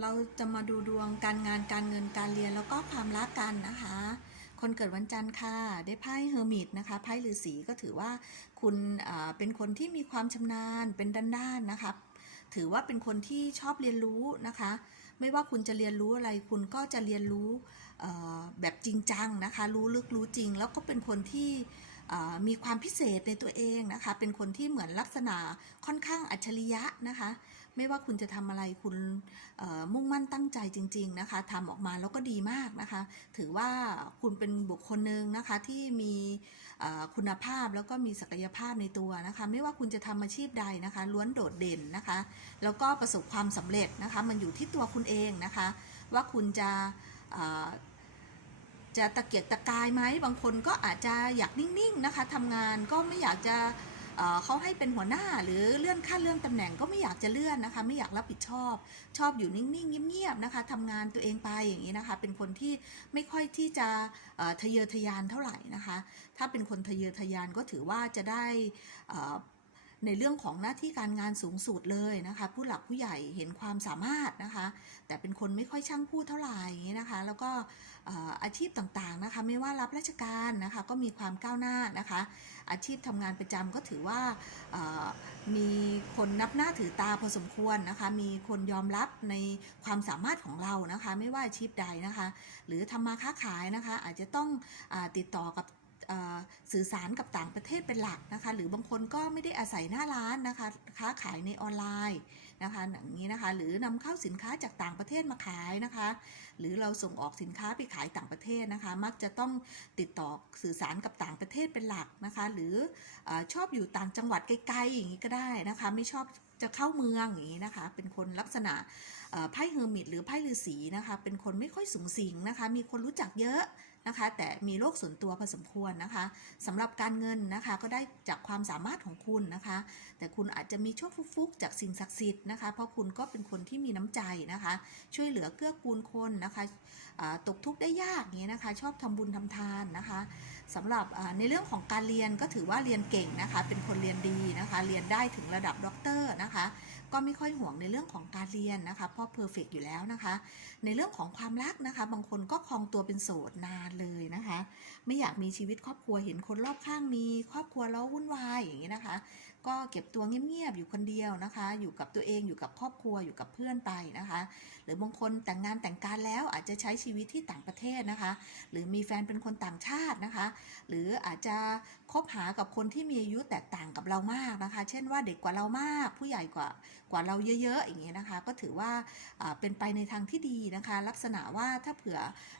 เราจะมาดูดวงการงานการเงินการเรียนแล้วก็ความรักกันนะคะ คนเกิดวันจันทร์ค่ะ ได้ไพ่เฮอร์มิตนะคะไพ่ฤาษีก็ถือว่าคุณเป็นคนที่มีความชำนาญเป็นด้านๆนะคะถือว่าเป็นคนที่ชอบเรียนรู้นะคะ ไม่ว่าคุณจะเรียนรู้อะไร คุณก็จะเรียนรู้แบบจริงจังนะคะ รู้ลึกรู้จริง แล้วก็เป็นคนที่มีความพิเศษในตัวเองนะคะ เป็นคนที่เหมือนลักษณะค่อนข้างอัจฉริยะนะคะ ไม่ว่าคุณจะทำอะไรคุณมุ่งมั่นตั้งใจจริง ๆนะคะทำออกมาแล้วก็ดีมากนะคะ ถือว่าคุณเป็นบุคคลหนึ่งนะคะที่มีคุณภาพแล้วก็มีศักยภาพในตัวนะคะ ไม่ว่าคุณจะทำอาชีพใดนะคะ ล้วนโดดเด่นนะคะ แล้วก็ประสบความสำเร็จนะคะ มันอยู่ที่ตัวคุณเองนะคะ ว่าคุณจะจะตะเกียกตะกายไหมบางคนก็อาจจะอยากนิ่งๆนะคะทำงานก็ไม่อยากจะ เขาให้เป็นหัวหน้าหรือเลื่อนขั้นเลื่อนตำแหน่งก็ไม่อยากจะเลื่อนนะคะ ไม่อยากรับผิดชอบ ชอบอยู่นิ่งๆเงียบๆนะคะทำงานตัวเองไปอย่างนี้นะคะ เป็นคนที่ไม่ค่อยที่จะทะเยอทะยานเท่าไหร่นะคะ ถ้าเป็นคนทะเยอทะยานก็ถือว่าจะได้ในเรื่องของหน้าที่การงานสูงสุดเลยนะคะ ผู้หลักผู้ใหญ่เห็นความสามารถนะคะ แต่เป็นคนไม่ค่อยช่างพูดเท่าไหร่อย่างนี้นะคะ แล้วก็ อาชีพต่างๆนะคะไม่ว่ารับราชการนะคะก็มีความก้าวหน้านะคะอาชีพทำงานประจำก็ถือว่ามีคนนับหน้าถือตาพอสมควรนะคะมีคนยอมรับในความสามารถของเรานะคะไม่ว่าอาชีพใดนะคะหรือทำมาค้าขายนะคะอาจจะต้องอติดต่อกับ สื่อสารกับต่างประเทศเป็นหลักนะคะ หรือบางคนก็ไม่ได้อาศัยหน้าร้านนะคะ ค้าขายในออนไลน์นะคะอย่างนี้นะคะ หรือนำเข้าสินค้าจากต่างประเทศมาขายนะคะ หรือเราส่งออกสินค้าไปขายต่างประเทศนะคะ มักจะต้องติดต่อสื่อสารกับต่างประเทศเป็นหลักนะคะ หรืออชอบอยู่ต่างจังหวัดไกลๆอย่างนี้ก็ได้นะคะ ไม่ชอบจะเข้าเมืองอย่างนี้นะคะ เป็นคนลักษณะไพ่เฮอร์มิตหรือไพ่ฤาษีนะคะ เป็นคนไม่ค่อยสูงสิงนะคะ มีคนรู้จักเยอะ นะคะ แต่มีโรคส่วนตัวพอสมควรนะคะสำหรับการเงินนะคะก็ได้จากความสามารถของคุณนะคะ แต่คุณอาจจะมีโชคฟุกๆจากสิ่งศักดิ์สิทธิ์นะคะ เพราะคุณก็เป็นคนที่มีน้ำใจนะคะ ช่วยเหลือเกื้อกูลคนนะคะตกทุกข์ได้ยากนี้นะคะ ชอบทำบุญทำทานนะคะสำหรับในเรื่องของการเรียนก็ถือว่าเรียนเก่งนะคะ เป็นคนเรียนดีนะคะ เรียนได้ถึงระดับด็อกเตอร์นะคะ ก็ไม่ค่อยห่วงในเรื่องของการเรียนนะคะเพราะเพอร์เฟกอยู่แล้วนะคะ ในเรื่องของความรักนะคะ บางคนก็ครองตัวเป็นโสดนานเลยนะคะ ไม่อยากมีชีวิตครอบครัวเห็นคนรอบข้างมี ครอบครัวแล้ววุ่นวายอย่างนี้นะคะ ก็เก็บตัวเงียบๆอยู่คนเดียวนะคะ อยู่กับตัวเองอยู่กับครอบครัวอยู่กับเพื่อนไปนะคะ หรือบางคนแต่งงานแต่งการแล้วอาจจะใช้ชีวิตที่ต่างประเทศนะคะ หรือมีแฟนเป็นคนต่างชาตินะคะ หรืออาจจะคบหากับคนที่มีอายุแตกต่างกับเรามากนะคะ เช่นว่าเด็กกว่าเรามากผู้ใหญ่กว่ากว่าเราเยอะๆอย่างนี้ยนะคะ ก็ถือว่าเป็นไปในทางที่ดีนะคะ ลักษณะว่าถ้าเผื่อ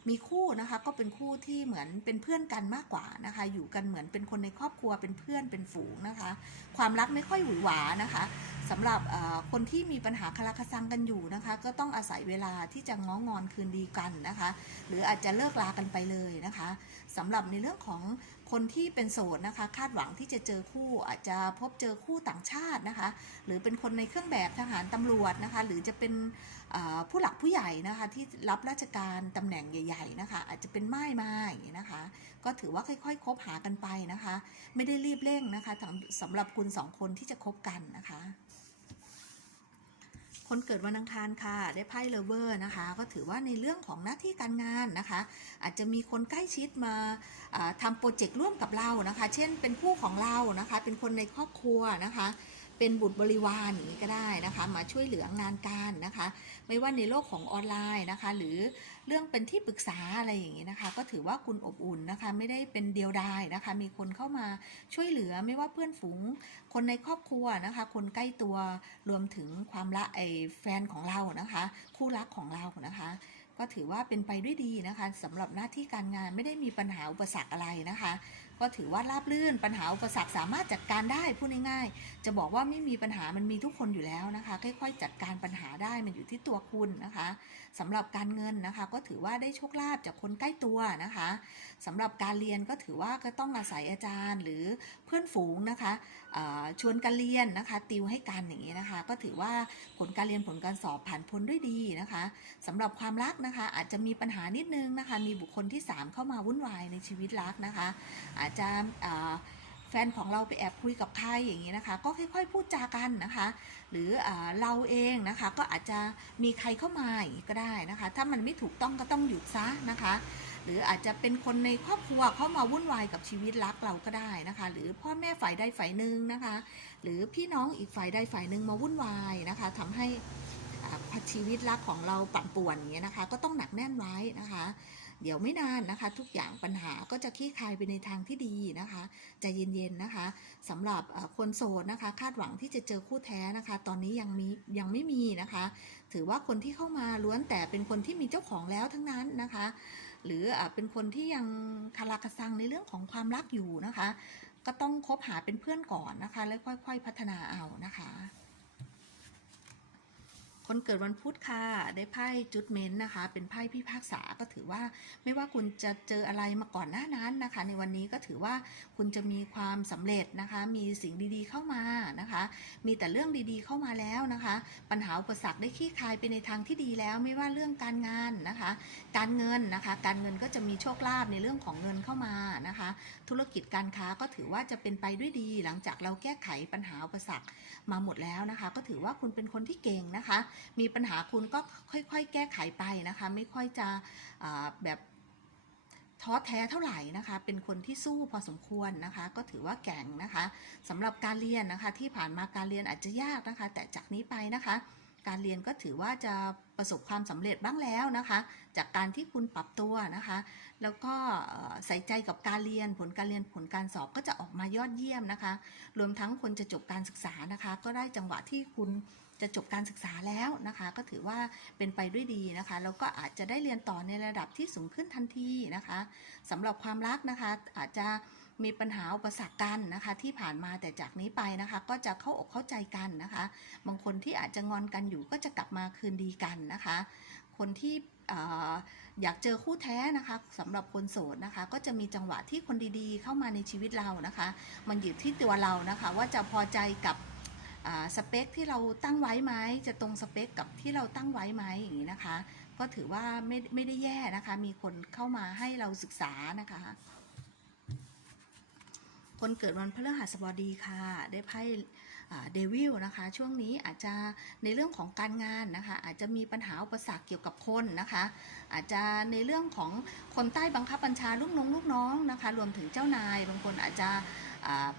มีคู่นะคะก็เป็นคู่ที่เหมือนเป็นเพื่อนกันมากกว่านะคะ อยู่กันเหมือนเป็นคนในครอบครัวเป็นเพื่อนเป็นฝูงนะคะ ความรักไม่ค่อยหวือหวานะคะสำหรับคนที่มีปัญหาคาราคาซังกันอยู่นะคะ ก็ต้องอาศัยเวลาที่จะง้องอนคืนดีกันนะคะ หรืออาจจะเลิกลากันไปเลยนะคะสำหรับในเรื่องของ คนที่เป็นโสดนะคะ คาดหวังที่จะเจอคู่อาจจะพบเจอคู่ต่างชาตินะคะ หรือเป็นคนในเครื่องแบบทหารตำรวจนะคะ หรือจะเป็นผู้หลักผู้ใหญ่นะคะ ที่รับราชการตำแหน่งใหญ่ ๆ นะคะ อาจจะเป็นไม้มาอย่างนี้นะคะ ก็ถือว่าค่อย ๆ คบหากันไปนะคะ ไม่ได้รีบเร่งนะคะสำหรับคุณสองคนที่จะคบกันนะคะ คนเกิดวันอังคารค่ะ ได้ไพ่เลเวอร์นะคะ ก็ถือว่าในเรื่องของหน้าที่การงานนะคะ อาจจะมีคนใกล้ชิดมาทำโปรเจกต์ร่วมกับเรานะคะ เช่นเป็นผู้ของเรานะคะ เป็นคนในครอบครัวนะคะ เป็นบุตรบริวารอย่างนี้ก็ได้นะคะ มาช่วยเหลืองานการนะคะ ไม่ว่าในโลกของออนไลน์นะคะ หรือเรื่องเป็นที่ปรึกษาอะไรอย่างนี้นะคะ ก็ถือว่าคุณอบอุ่นนะคะ ไม่ได้เป็นเดียวดายนะคะ มีคนเข้ามาช่วยเหลือไม่ว่าเพื่อนฝูง คนในครอบครัวนะคะ คนใกล้ตัวรวมถึงความละไอแฟนของเรานะคะ คู่รักของเรานะคะก็ถือว่าเป็นไปด้วยดีนะคะสำหรับหน้าที่การงานไม่ได้มีปัญหาอุปสรรคอะไรนะคะ ก็ถือว่าราบรื่นปัญหาอุปสรรคสามารถจัดการได้พูดง่ายๆ จะบอกว่าไม่มีปัญหามันมีทุกคนอยู่แล้วนะคะ ค่อยๆ จัดการปัญหาได้มันอยู่ที่ตัวคุณนะคะสำหรับการเงินนะคะ ก็ถือว่าได้โชคลาภจากคนใกล้ตัวนะคะสำหรับการเรียนก็ถือว่าก็ต้องอาศัยอาจารย์หรือเพื่อนฝูงนะคะชวนกันเรียนนะคะ ติวให้กันอย่างนี้นะคะ ก็ถือว่าผลการเรียนผลการสอบผ่านพ้นด้วยดีนะคะสำหรับความรักนะคะ อาจจะมีปัญหานิดนึงนะคะ มีบุคคลที่ 3 เข้ามาวุ่นวายในชีวิตรักนะคะอาจจะแฟนของเราไปแอบคุยกับใครอย่างนี้นะคะ ก็ค่อย ๆ พูดจากันนะคะ หรืออเราเองนะคะก็อาจจะมีใครเข้ามาอย่างนี้ก็ได้นะคะ ถ้ามันไม่ถูกต้องก็ต้องหยุดซะนะคะ หรืออาจจะเป็นคนในครอบครัวเข้ามาวุ่นวายกับชีวิตรักเราก็ได้นะคะ หรือพ่อแม่ฝ่ายใดฝ่ายหนึ่งนะคะ หรือพี่น้องอีกฝ่ายใดฝ่ายหนึ่งมาวุ่นวายนะคะทำให้ชีวิตรักของเราปั่นป่วนอย่างเงี้ยนะคะ ก็ต้องหนักแน่นไว้นะคะ เดี๋ยวไม่นานนะคะ ทุกอย่างปัญหาก็จะคลี่คลายไปในทางที่ดีนะคะใจเย็นๆนะคะสำหรับคนโสดนะคะ คาดหวังที่จะเจอคู่แท้นะคะ ตอนนี้ยังมียังไม่มีนะคะ ถือว่าคนที่เข้ามาล้วนแต่เป็นคนที่มีเจ้าของแล้วทั้งนั้นนะคะ หรืออเป็นคนที่ยังคาราคาซังในเรื่องของความรักอยู่นะคะ ก็ต้องคบหาเป็นเพื่อนก่อนนะคะ แล้วค่อย ๆ พัฒนาเอานะคะ คนเกิดวันพุธค่ะ ได้ไพ่จุดเมนนะคะ เป็นไพ่พิพากษาก็ถือว่า ไม่ว่าคุณจะเจออะไรมาก่อนหน้านั้นนะคะ ในวันนี้ก็ถือว่าคุณจะมีความสำเร็จนะคะ มีสิ่งดีๆเข้ามานะคะ มีแต่เรื่องดีๆเข้ามาแล้วนะคะ ปัญหาอุปสรรคได้คลี่คลายไปในทางที่ดีแล้ว ไม่ว่าเรื่องการงานนะคะ การเงินนะคะ การเงินก็จะมีโชคลาภในเรื่องของเงินเข้ามานะคะ ธุรกิจการค้าก็ถือว่าจะเป็นไปด้วยดี หลังจากเราแก้ไขปัญหาอุปสรรคมาหมดแล้วนะคะ ก็ถือว่าคุณเป็นคนที่เก่งนะคะมีปัญหาคุณก็ค่อยๆ แก้ไขไปนะคะ ไม่ค่อยจะแบบท้อแท้เท่าไหร่นะคะ เป็นคนที่สู้พอสมควรนะคะ ก็ถือว่าแก่งนะคะสำหรับการเรียนนะคะที่ผ่านมาการเรียนอาจจะยากนะคะ แต่จากนี้ไปนะคะ การเรียนก็ถือว่าจะประสบความสำเร็จบ้างแล้วนะคะ จากการที่คุณปรับตัวนะคะ แล้วก็ใส่ใจกับการเรียนผลการเรียนผลการสอบก็จะออกมายอดเยี่ยมนะคะ รวมทั้งคนจะจบการศึกษานะคะ ก็ได้จังหวะที่คุณ จะจบการศึกษาแล้วนะคะ ก็ถือว่าเป็นไปด้วยดีนะคะแล้วก็อาจจะได้เรียนต่อในระดับที่สูงขึ้นทันทีนะคะสำหรับความรักนะคะอาจจะมีปัญหาอุปสรรคกันนะคะ ที่ผ่านมาแต่จากนี้ไปนะคะ ก็จะเข้าอกเข้าใจกันนะคะ บางคนที่อาจจะงอนกันอยู่ก็จะกลับมาคืนดีกันนะคะ คนที่อยากเจอคู่แท้นะคะสำหรับคนโสดนะคะ ก็จะมีจังหวะที่คนดีๆ เข้ามาในชีวิตเรานะคะ มันอยู่ที่ตัวเรานะคะ ว่าจะพอใจกับ สเปคที่เราตั้งไว้ไหมจะตรงสเปคกับที่เราตั้งไว้ไหมอย่างนี้นะคะ ก็ถือว่าไม่ไม่ได้แย่นะคะ มีคนเข้ามาให้เราศึกษานะคะ คนเกิดวันพฤหัสบดีค่ะ ได้ไพ่เดวิลนะคะ ช่วงนี้อาจจะในเรื่องของการงานนะคะ อาจจะมีปัญหาอุปสรรคเกี่ยวกับคนนะคะ อาจจะในเรื่องของคนใต้บังคับบัญชาลูกน้องลูกน้องนะคะ รวมถึงเจ้านาย บางคนอาจจะ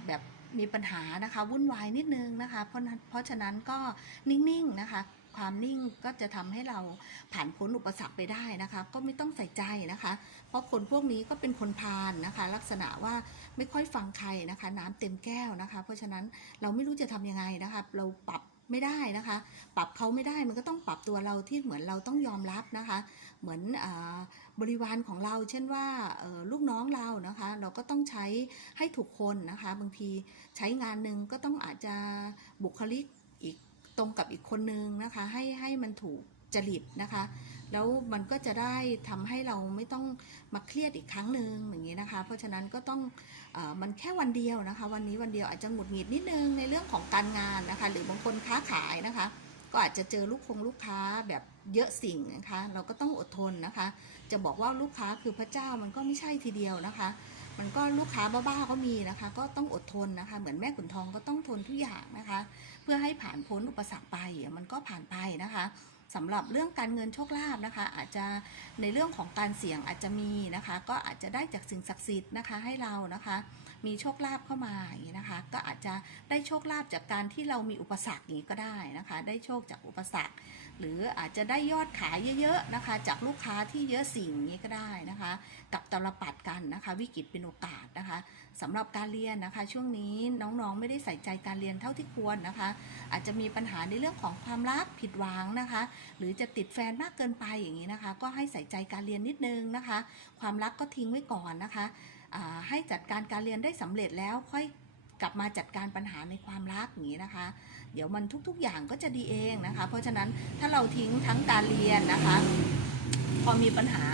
แบบ มีปัญหานะคะวุ่นวายนิดนึงนะคะ เพราะเพราะฉะนั้นก็นิ่งๆนะคะ ความนิ่งก็จะทำให้เราผ่านพ้นอุปสรรคไปได้นะคะ ก็ไม่ต้องใส่ใจนะคะ เพราะคนพวกนี้ก็เป็นคนพาลนะคะ ลักษณะว่าไม่ค่อยฟังใครนะคะ น้ำเต็มแก้วนะคะ เพราะฉะนั้นเราไม่รู้จะทำยังไงนะคะ เราปรับไม่ได้นะคะ ปรับเขาไม่ได้มันก็ต้องปรับตัวเราที่เหมือนเราต้องยอมรับนะคะ เหมือนอ บริวารของเรา เช่นว่าลูกน้องเรานะคะ เราก็ต้องใช้ให้ถูกคนนะคะ บางทีใช้งานหนึ่งก็ต้องอาจจะบุคลิกอีกตรงกับอีกคนนึงนะคะ ให้ให้มันถูกจริตนะคะ แล้วมันก็จะได้ทำให้เราไม่ต้องมาเครียดอีกครั้งหนึ่งอย่างนี้นะคะ เพราะฉะนั้นก็ต้องอมันแค่วันเดียวนะคะ วันนี้วันเดียวอาจจะหงุดหงิดนิดนึงในเรื่องของการงานนะคะ หรือบางคนค้าขายนะคะ ก็อาจจะเจอลูกคงลูกค้าแบบเยอะสิ่งนะคะ เราก็ต้องอดทนนะคะ จะบอกว่าลูกค้าคือพระเจ้ามันก็ไม่ใช่ทีเดียวนะคะ มันก็ลูกค้าบ้าๆก็มีนะคะ ก็ต้องอดทนนะคะ เหมือนแม่ขุนทองก็ต้องทนทุกอย่างนะคะ เพื่อให้ผ่านพ้นอุปสรรคไปมันก็ผ่านไปนะคะสำหรับเรื่องการเงินโชคลาภนะคะ อาจจะในเรื่องของการเสี่ยงอาจจะมีนะคะ ก็อาจจะได้จากสิ่งศักดิ์สิทธิ์นะคะให้เรานะคะ มีโชคลาภเข้ามาอย่างนี้นะคะ ก็อาจจะได้โชคลาภจากการที่เรามีอุปสรรคอย่างนี้ก็ได้นะคะ ได้โชคจากอุปสรรค หรืออาจจะได้ยอดขายเยอะๆนะคะ จากลูกค้าที่เยอะสิ่งนี้ก็ได้นะคะ กับตลปัดกันนะคะ วิกฤตเป็นโอกาสนะคะสำหรับการเรียนนะคะ ช่วงนี้น้องๆไม่ได้ใส่ใจการเรียนเท่าที่ควรนะคะ อาจจะมีปัญหาในเรื่องของความรักผิดหวังนะคะ หรือจะติดแฟนมากเกินไปอย่างนี้นะคะ ก็ให้ใส่ใจการเรียนนิดนึงนะคะ ความรักก็ทิ้งไว้ก่อนนะคะ ให้จัดการการเรียนได้สำเร็จแล้วค่อยกลับมาจัดการปัญหาในความรักอย่างนี้นะคะ เดี๋ยวมันทุกๆอย่างก็จะดีเองนะคะ เพราะฉะนั้นถ้าเราทิ้งทั้งการเรียนนะคะ พอมีปัญหา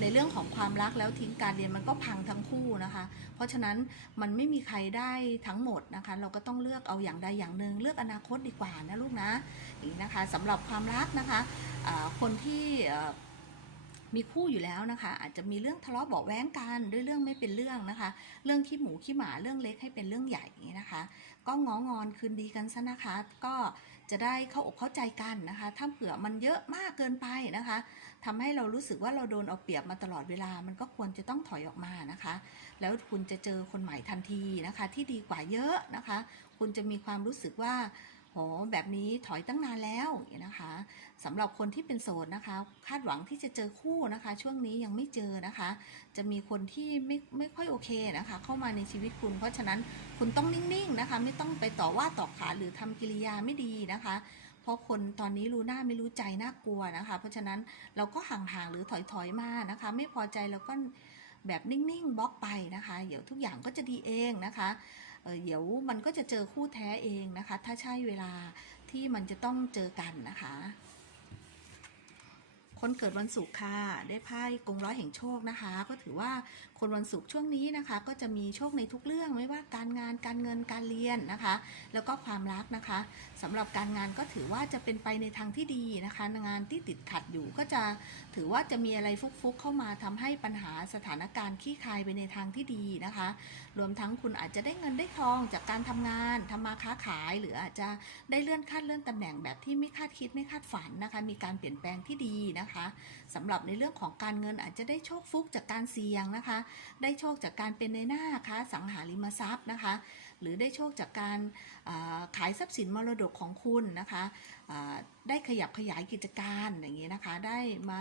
ในเรื่องของความรักแล้วทิ้งการเรียนมันก็พังทั้งคู่นะคะ เพราะฉะนั้นมันไม่มีใครได้ทั้งหมดนะคะ เราก็ต้องเลือกเอาอย่างใดอย่างหนึ่งเลือกอนาคตดีกว่านะลูกนะอย่างนี้นะคะสำหรับความรักนะคะคนที่ มีคู่อยู่แล้วนะคะ อาจจะมีเรื่องทะเลาะเบาะแว้งกันด้วยเรื่องไม่เป็นเรื่องนะคะ เรื่องขี้หมูขี้หมาเรื่องเล็กให้เป็นเรื่องใหญ่อย่างนี้นะคะ ก็ง้องอนคืนดีกันซะนะคะ ก็จะได้เข้าอกเข้าใจกันนะคะ ถ้าเผื่อมันเยอะมากเกินไปนะคะทำให้เรารู้สึกว่าเราโดนเอาเปรียบมาตลอดเวลา มันก็ควรจะต้องถอยออกมานะคะ แล้วคุณจะเจอคนใหม่ทันทีนะคะ ที่ดีกว่าเยอะนะคะ คุณจะมีความรู้สึกว่า โหแบบนี้ถอยตั้งนานแล้วนะคะสำหรับคนที่เป็นโสดนะคะ คาดหวังที่จะเจอคู่นะคะ ช่วงนี้ยังไม่เจอนะคะ จะมีคนที่ไม่ไม่ค่อยโอเคนะคะ เข้ามาในชีวิตคุณ เพราะฉะนั้นคุณต้องนิ่งๆนะคะ ไม่ต้องไปต่อว่าต่อขาหรือทำกิริยาไม่ดีนะคะ เพราะคนตอนนี้รู้หน้าไม่รู้ใจน่ากลัวนะคะ เพราะฉะนั้นเราก็ห่างๆหรือถอยๆมานะคะ ไม่พอใจเราก็แบบนิ่งๆบล็อกไปนะคะ เดี๋ยวทุกอย่างก็จะดีเองนะคะ เเดี๋ยวมันก็จะเจอคู่แท้เองนะคะ ถ้าใช่เวลาที่มันจะต้องเจอกันนะคะ คนเกิดวันศุกร์ค่ะ ได้ไพ่กงร้อยแห่งโชคนะคะ ก็ถือว่า คนวันศุกร์ช่วงนี้นะคะ ก็จะมีโชคในทุกเรื่องไม่ว่าการงานการเงินการเรียนนะคะ แล้วก็ความรักนะคะสำหรับการงานก็ถือว่าจะเป็นไปในทางที่ดีนะคะ งานที่ติดขัดอยู่ก็จะถือว่าจะมีอะไรฟุกๆเข้ามาทำให้ปัญหาสถานการณ์ขี้คายไปในทางที่ดีนะคะ รวมทั้งคุณอาจจะได้เงินได้ทองจากการทำงานทำมาค้าขาย หรืออาจจะได้เลื่อนขั้นเลื่อนตำแหน่งแบบที่ไม่คาดคิดไม่คาดฝันนะคะ มีการเปลี่ยนแปลงที่ดีนะคะ สำหรับในเรื่องของการเงินอาจจะได้โชคฟุกจากการเสี่ยงนะคะ ได้โชคจากการเป็นในหน้าค้าสังหาริมทรัพย์นะคะ หรือได้โชคจากการขายทรัพย์สินมรดกของคุณนะคะได้ขยับขยายกิจการอย่างนี้นะคะ ได้มา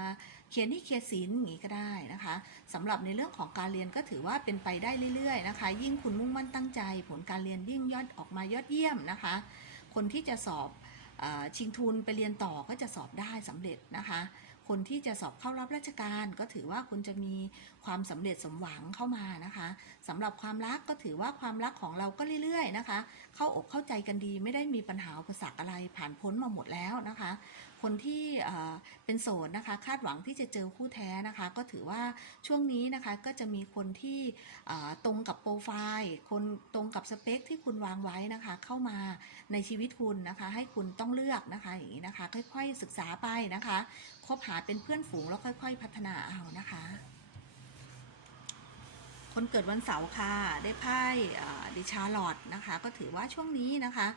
เคลียร์หนี้เคียร์สินอย่างนี้ก็ได้นะคะสำหรับในเรื่องของการเรียนก็ถือว่าเป็นไปได้เรื่อยๆนะคะ ยิ่งคุณมุ่งมั่นตั้งใจ ผลการเรียนยิ่งยอดออกมายอดเยี่ยมนะคะ คนที่จะสอบอชิงทุนไปเรียนต่อก็จะสอบได้สำเร็จนะคะ คนที่จะสอบเข้ารับราชการก็ถือว่าคุณจะมีความสำเร็จสมหวังเข้ามานะคะสำหรับความรักก็ถือว่าความรักของเราก็เรื่อยๆนะคะ เข้าอกเข้าใจกันดีไม่ได้มีปัญหาอุปสรรคอะไรผ่านพ้นมาหมดแล้วนะคะ คนที่เป็นโสดนะคะ คาดหวังที่จะเจอคู่แท้นะคะ ก็ถือว่าช่วงนี้นะคะก็จะมีคนที่ตรงกับโปรไฟล์คนตรงกับสเปคที่คุณวางไว้นะคะ เข้ามาในชีวิตคุณนะคะ ให้คุณต้องเลือกนะคะอย่างนี้นะคะ ค่อยๆศึกษาไปนะคะคบหาเป็นเพื่อนฝูงแล้วค่อย ๆ พัฒนาเอานะคะ คนเกิดวันเสาร์ค่ะ ได้ไพ่ดิชาร์ลอตนะคะ ก็ถือว่าช่วงนี้นะคะ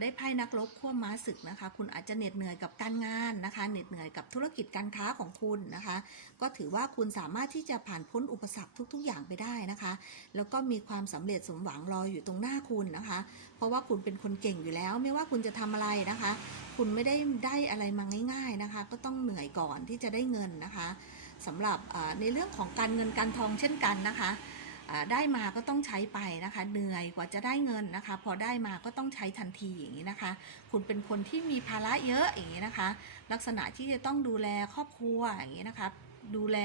ได้ไพ่นักรบขั้วม้าศึกนะคะ คุณอาจจะเหน็ดเหนื่อยกับการงานนะคะเหน็ดเหนื่อยกับธุรกิจการค้าของคุณนะคะ ก็ถือว่าคุณสามารถที่จะผ่านพ้นอุปสรรคทุก ๆ อย่างไปได้นะคะ แล้วก็มีความสำเร็จสมหวังรออยู่ตรงหน้าคุณนะคะ เพราะว่าคุณเป็นคนเก่งอยู่แล้ว ไม่ว่าคุณจะทำอะไรนะคะ คุณไม่ได้ได้อะไรมาง่าย ๆนะคะ ก็ต้องเหนื่อยก่อนที่จะได้เงินนะคะสำหรับในเรื่องของการเงินการทองเช่นกันนะคะ ได้มาก็ต้องใช้ไปนะคะเหนื่อยกว่าจะได้เงินนะคะ พอได้มาก็ต้องใช้ทันทีอย่างนี้นะคะ คุณเป็นคนที่มีภาระเยอะอย่างนี้นะคะ ลักษณะที่จะต้องดูแลครอบครัวอย่างนี้นะคะ ดูแล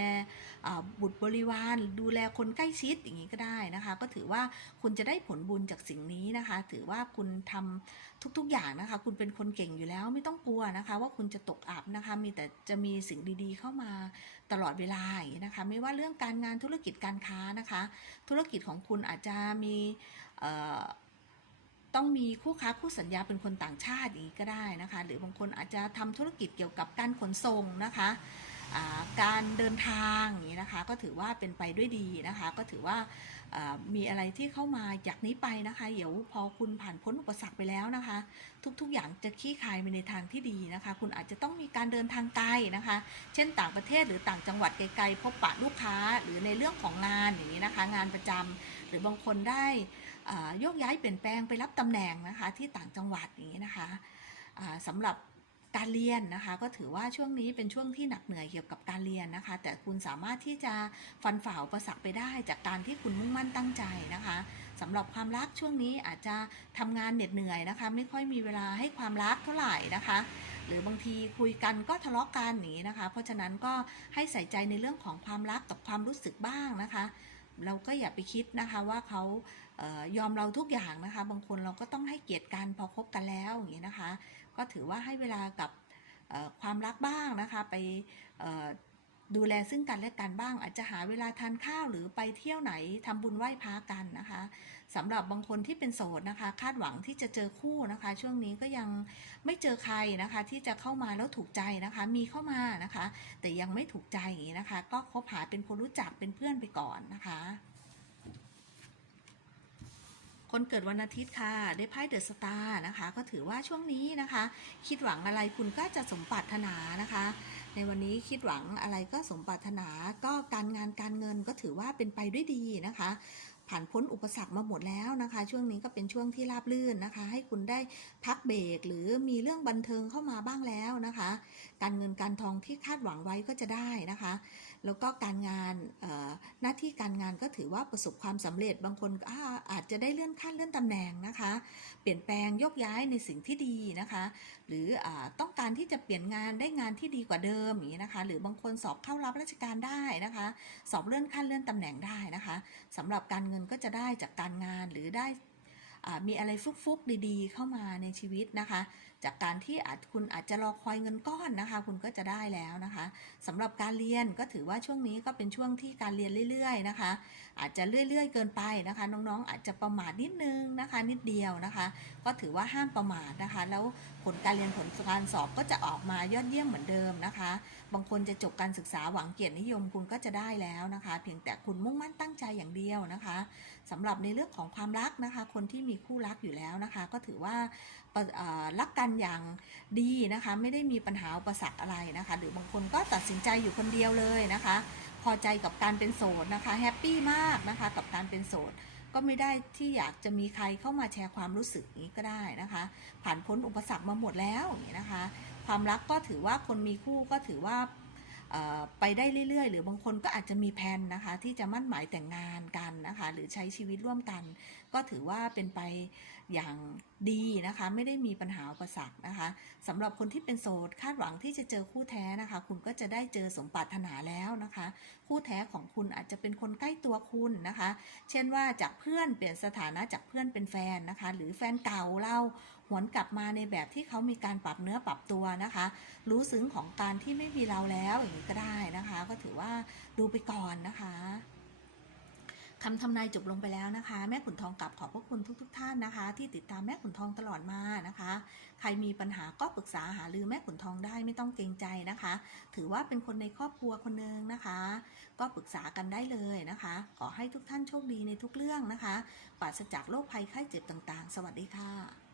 บุตรบริวาร ดูแลคนใกล้ชิดอย่างนี้ก็ได้นะคะ ก็ถือว่าคุณจะได้ผลบุญจากสิ่งนี้นะคะ ถือว่าคุณทำทุกๆอย่างนะคะ คุณเป็นคนเก่งอยู่แล้วไม่ต้องกลัวนะคะ ว่าคุณจะตกอับนะคะ มีแต่จะมีสิ่งดีๆ เข้ามาตลอดเวลาอย่างนี้นะคะ ไม่ว่าเรื่องการงานธุรกิจการค้านะคะ ธุรกิจของคุณอาจจะมีต้องมีคู่ค้าคู่สัญญาเป็นคนต่างชาติอย่างนี้ก็ได้นะคะ หรือบางคนอาจจะทำธุรกิจเกี่ยวกับการขนส่งนะคะ การเดินทางอย่างนี้นะคะก็ถือว่าเป็นไปด้วยดีนะคะ ก็ถือว่ามีอะไรที่เข้ามาจากนี้ไปนะคะเดี๋ยวพอคุณผ่านพ้นอุปสรรคไปแล้วนะคะ ทุกๆอย่างจะคลี่คายไปในทางที่ดีนะคะ คุณอาจจะต้องมีการเดินทางไกลนะคะ เช่นต่างประเทศหรือต่างจังหวัดไกลๆพบปะลูกค้าหรือในเรื่องของงานอย่างนี้นะคะ งานประจำหรือบางคนได้โยกย้ายเปลี่ยนแปลงไปรับตำแหน่งนะคะ ที่ต่างจังหวัดอย่างนี้นะคะอ่าสำหรับ การเรียนนะคะ ก็ถือว่าช่วงนี้เป็นช่วงที่หนักเหนื่อยเกี่ยวกับการเรียนนะคะ แต่คุณสามารถที่จะฟันฝ่าอุปสรรคไปได้ จากการที่คุณมุ่งมั่นตั้งใจนะคะสำหรับความรักช่วงนี้อาจจะทำงานเหน็ดเหนื่อยนะคะ ไม่ค่อยมีเวลาให้ความรักเท่าไหร่นะคะหรือบางทีคุยกันก็ทะเลาะกันอย่างนี้นะคะ เพราะฉะนั้นก็ให้ใส่ใจในเรื่องของความรักกับความรู้สึกบ้างนะคะ เราก็อย่าไปคิดนะคะว่าเขาเออยอมเราทุกอย่างนะคะ บางคนเราก็ต้องให้เกียรติกันพอคบกันแล้วอย่างนี้นะคะ ก็ถือว่าให้เวลากับความรักบ้างนะคะ ไปดูแลซึ่งกันและกันบ้าง อาจจะหาเวลาทานข้าวหรือไปเที่ยวไหนทำบุญไหว้พระกันนะคะสำหรับบางคนที่เป็นโสดนะคะ คาดหวังที่จะเจอคู่นะคะ ช่วงนี้ก็ยังไม่เจอใครนะคะ ที่จะเข้ามาแล้วถูกใจนะคะ มีเข้ามานะคะ แต่ยังไม่ถูกใจอย่างนี้นะคะ ก็คบหาเป็นคนรู้จักเป็นเพื่อนไปก่อนนะคะ คนเกิดวันอาทิตย์ค่ะ ได้ไพ่เดอะสตาร์นะคะ ก็ถือว่าช่วงนี้นะคะ คิดหวังอะไรคุณก็จะสมปรารถนานะคะ ในวันนี้คิดหวังอะไรก็สมปรารถนา ก็การงานการเงินก็ถือว่าเป็นไปด้วยดีนะคะผ่านพ้นอุปสรรคมาหมดแล้วนะคะ ช่วงนี้ก็เป็นช่วงที่ราบรื่นนะคะ ให้คุณได้พักเบรกหรือมีเรื่องบันเทิงเข้ามาบ้างแล้วนะคะการเงินการทองที่คาดหวังไว้ก็จะได้นะคะ แล้วก็การงานหน้าที่การงานก็ถือว่าประสบความสำเร็จบางคนอาอาจจะได้เลื่อนขั้นเลื่อนตำแหน่งนะคะ เปลี่ยนแปลงยกย้ายในสิ่งที่ดีนะคะ หรืออต้องการที่จะเปลี่ยนงานได้งานที่ดีกว่าเดิมอย่างนี้นะคะ หรือบางคนสอบเข้ารับราชการได้นะคะ สอบเลื่อนขั้นเลื่อนตำแหน่งได้นะคะสำหรับการเงินก็จะได้จากการงานหรือได้มีอะไรฟุกๆดีๆ เข้ามาในชีวิตนะคะ จากการที่อาจคุณอาจจะรอคอยเงินก้อนนะคะ คุณก็จะได้แล้วนะคะสำหรับการเรียนก็ถือว่าช่วงนี้ก็เป็นช่วงที่การเรียนเรื่อยๆนะคะ อาจจะเรื่อย ๆ เกินไปนะคะ น้องๆ อาจจะประมาทนิดนึงนะคะ นิดเดียวนะคะ ก็ถือว่าห้ามประมาทนะคะ แล้วผลการเรียนผลการสอบก็จะออกมายอดเยี่ยมเหมือนเดิมนะคะ บางคนจะจบการศึกษาหวังเกียรตินิยมคุณก็จะได้แล้วนะคะ เพียงแต่คุณมุ่งมั่นตั้งใจอย่างเดียวนะคะสำหรับในเรื่องของความรักนะคะ คนที่มีคู่รักอยู่แล้วนะคะ ก็ถือว่า รักกันอย่างดีนะคะ ไม่ได้มีปัญหาอุปสรรคอะไรนะคะ หรือบางคนก็ตัดสินใจอยู่คนเดียวเลยนะคะ พอใจกับการเป็นโสดนะคะแฮปปี้มากนะคะกับการเป็นโสดก็ไม่ได้ที่อยากจะมีใครเข้ามาแชร์ความรู้สึกนี้ก็ได้นะคะ ผ่านพ้นอุปสรรคมาหมดแล้วนี้นะคะ ความรักก็ถือว่าคนมีคู่ก็ถือว่าไปได้เรื่อยๆ หรือบางคนก็อาจจะมีแผนนะคะ ที่จะมั่นหมายแต่งงานกันนะคะ หรือใช้ชีวิตร่วมกันก็ถือว่าเป็นไปอย่างดีนะคะ ไม่ได้มีปัญหาอุปสรรคนะคะสำหรับคนที่เป็นโสดคาดหวังที่จะเจอคู่แท้นะคะ คุณก็จะได้เจอสมปรารถนาแล้วนะคะ คู่แท้ของคุณอาจจะเป็นคนใกล้ตัวคุณนะคะ เช่นว่าจากเพื่อนเปลี่ยนสถานะจากเพื่อนเป็นแฟนนะคะ หรือแฟนเก่าเราหวนกลับมาในแบบที่เขามีการปรับเนื้อปรับตัวนะคะ รู้ซึ้งของการที่ไม่มีเราแล้วอย่างนี้ก็ได้นะคะ ก็ถือว่าดูไปก่อนนะคะ คำทำนายจบลงไปแล้วนะคะ แม่ขุนทองกลับขอบพระคุณทุกๆทท่านนะคะ ที่ติดตามแม่ขุนทองตลอดมานะคะ ใครมีปัญหาก็ปรึกษาหารือแม่ขุนทองได้ไม่ต้องเกรงใจนะคะ ถือว่าเป็นคนในครอบครัวคนหนึ่งนะคะ ก็ปรึกษากันได้เลยนะคะ ขอให้ทุกท่านโชคดีในทุกเรื่องนะคะปราศจากโรคภัยไข้เจ็บต่างๆ สวัสดีค่ะ